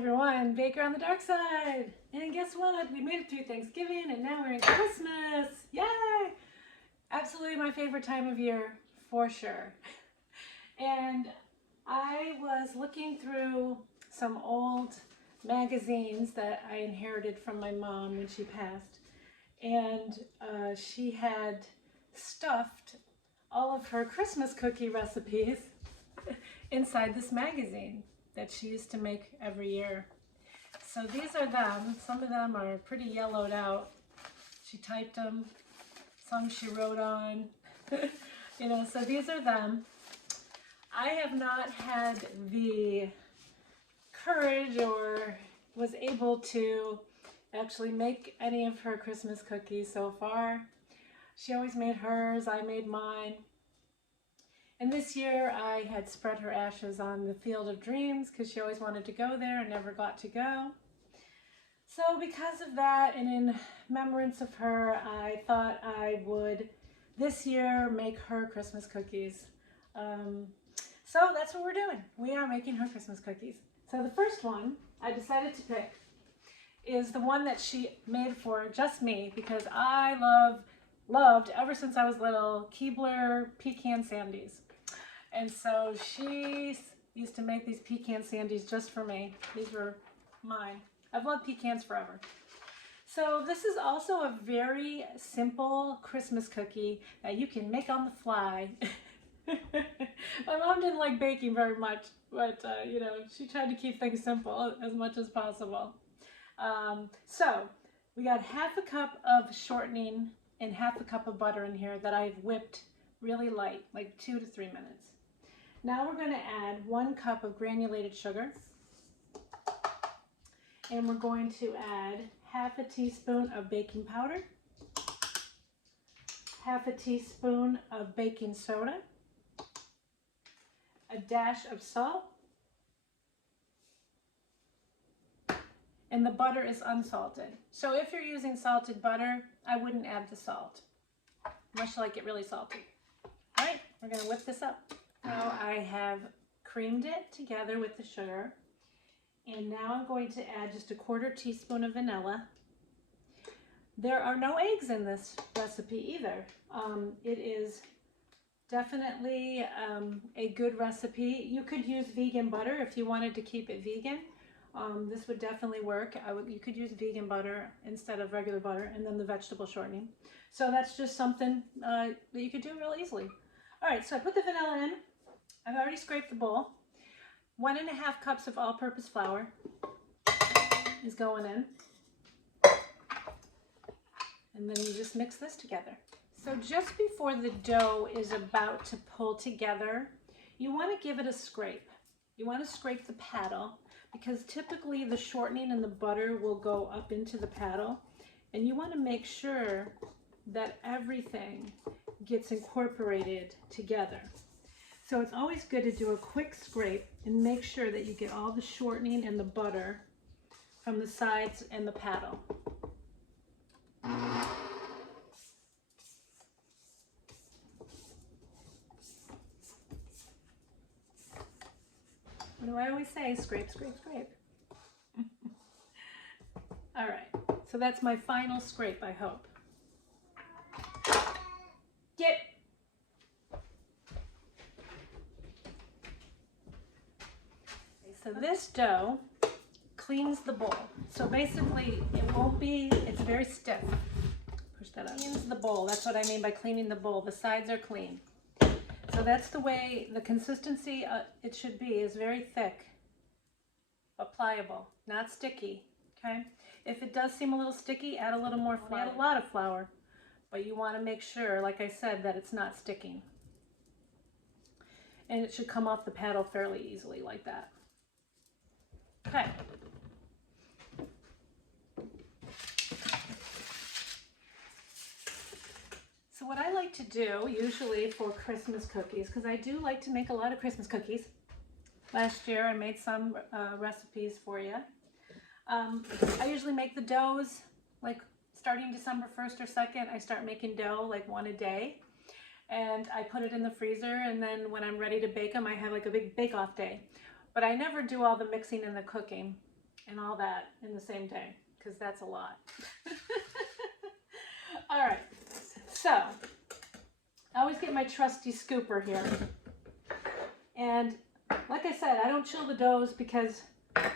everyone, Baker on the dark side. And guess what? We made it through Thanksgiving and now we're in Christmas. Yay! Absolutely my favorite time of year, for sure. And I was looking through some old magazines that I inherited from my mom when she passed. And she had stuffed all of her Christmas cookie recipes inside this magazine that she used to make every year. So these are them. Some of them are pretty yellowed out. She typed them. Some she wrote on. So these are them. I have not had the courage or was able to actually make any of her Christmas cookies so far. She always made hers, I made mine. And this year I had spread her ashes on the Field of Dreams because she always wanted to go there and never got to go. So because of that and in remembrance of her, I thought I would this year make her Christmas cookies. So that's what we're doing. We are making her Christmas cookies. So the first one I decided to pick is the one that she made for just me because I loved ever since I was little Keebler pecan sandies. And so she used to make these pecan sandies just for me. These were mine. I've loved pecans forever. So this is also a very simple Christmas cookie that you can make on the fly. My mom didn't like baking very much, but she tried to keep things simple as much as possible. So we got half a cup of shortening and half a cup of butter in here that I've whipped really light, like 2 to 3 minutes. Now we're going to add 1 cup of granulated sugar. And we're going to add half a teaspoon of baking powder, half a teaspoon of baking soda, a dash of salt, and the butter is unsalted. So if you're using salted butter, I wouldn't add the salt, unless you like it really salty. All right, we're going to whip this up. Now I have creamed it together with the sugar, and now I'm going to add just a 1/4 teaspoon of vanilla. There are no eggs in this recipe either. It is definitely a good recipe. You could use vegan butter if you wanted to keep it vegan. This would definitely work. You could use vegan butter instead of regular butter, and then the vegetable shortening. So that's just something that you could do real easily. All right, so I put the vanilla in. I've already scraped the bowl. 1½ cups of all-purpose flour is going in. And then you just mix this together. So just before the dough is about to pull together, you want to give it a scrape. You want to scrape the paddle because typically the shortening and the butter will go up into the paddle, and you want to make sure that everything gets incorporated together. So it's always good to do a quick scrape and make sure that you get all the shortening and the butter from the sides and the paddle. What do I always say? Scrape, scrape, scrape. All right, so that's my final scrape, I hope. Get. So this dough cleans the bowl. So basically it's very stiff. Push that up. Cleans the bowl. That's what I mean by cleaning the bowl. The sides are clean. So that's the way the consistency it should be, is very thick, but pliable, not sticky, okay? If it does seem a little sticky, add a little more flour. Add a lot of flour, but you want to make sure, like I said, that it's not sticking. And it should come off the paddle fairly easily like that. Okay. So what I like to do usually for Christmas cookies, because I do like to make a lot of Christmas cookies. Last year I made some recipes for you. I usually make the doughs like starting December 1st or 2nd. I start making dough like 1 a day. and I put it in the freezer, and then when I'm ready to bake them, I have like a big bake-off day. But I never do all the mixing and the cooking. and all that in the same day, because that's a lot. All right, so I always get my trusty scooper here. And like I said, I don't chill the doughs because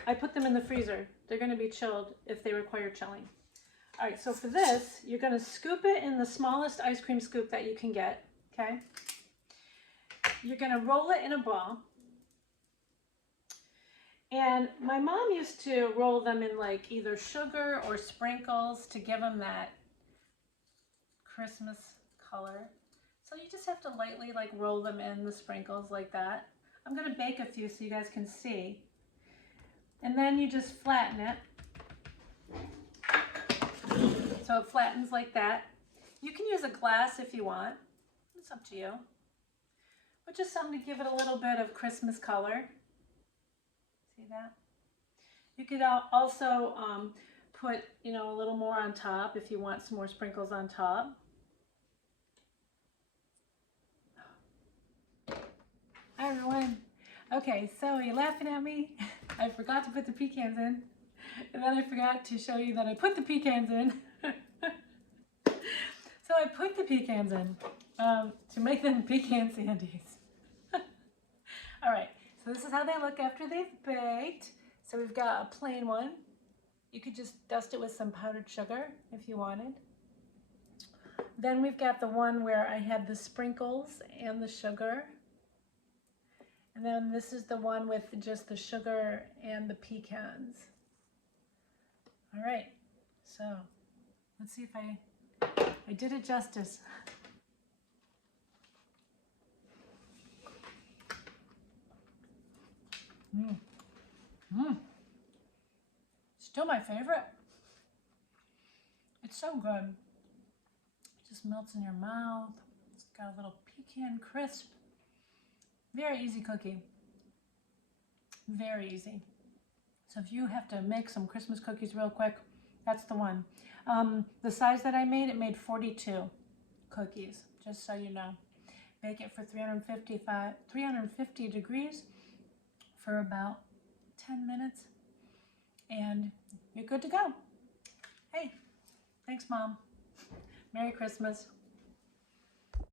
I put them in the freezer. They're going to be chilled if they require chilling. All right, so for this, you're going to scoop it in the smallest ice cream scoop that you can get, okay? You're going to roll it in a ball. And my mom used to roll them in like either sugar or sprinkles to give them that Christmas color. So you just have to lightly like roll them in the sprinkles like that. I'm going to bake a few so you guys can see. And then you just flatten it. So it flattens like that. You can use a glass if you want. It's up to you. But just something to give it a little bit of Christmas color. See that? You could also put, you know, a little more on top if you want some more sprinkles on top. Hi everyone. Okay, so you're laughing at me. I forgot to put the pecans in. And then I forgot to show you that I put the pecans in. So I put the pecans in to make them pecan sandies. All right, so this is how they look after they've baked. So we've got a plain one. You could just dust it with some powdered sugar if you wanted. Then we've got the one where I had the sprinkles and the sugar. And then this is the one with just the sugar and the pecans. All right, so let's see if I did it justice. Still my favorite. It's so good. It just melts in your mouth. It's got a little pecan crisp. Very easy cookie. Very easy. So if you have to make some Christmas cookies real quick, that's the one. The size that I made, it made 42 cookies, just so you know. Bake it for 350 degrees for about 10 minutes, and you're good to go. Hey, thanks, Mom. Merry Christmas.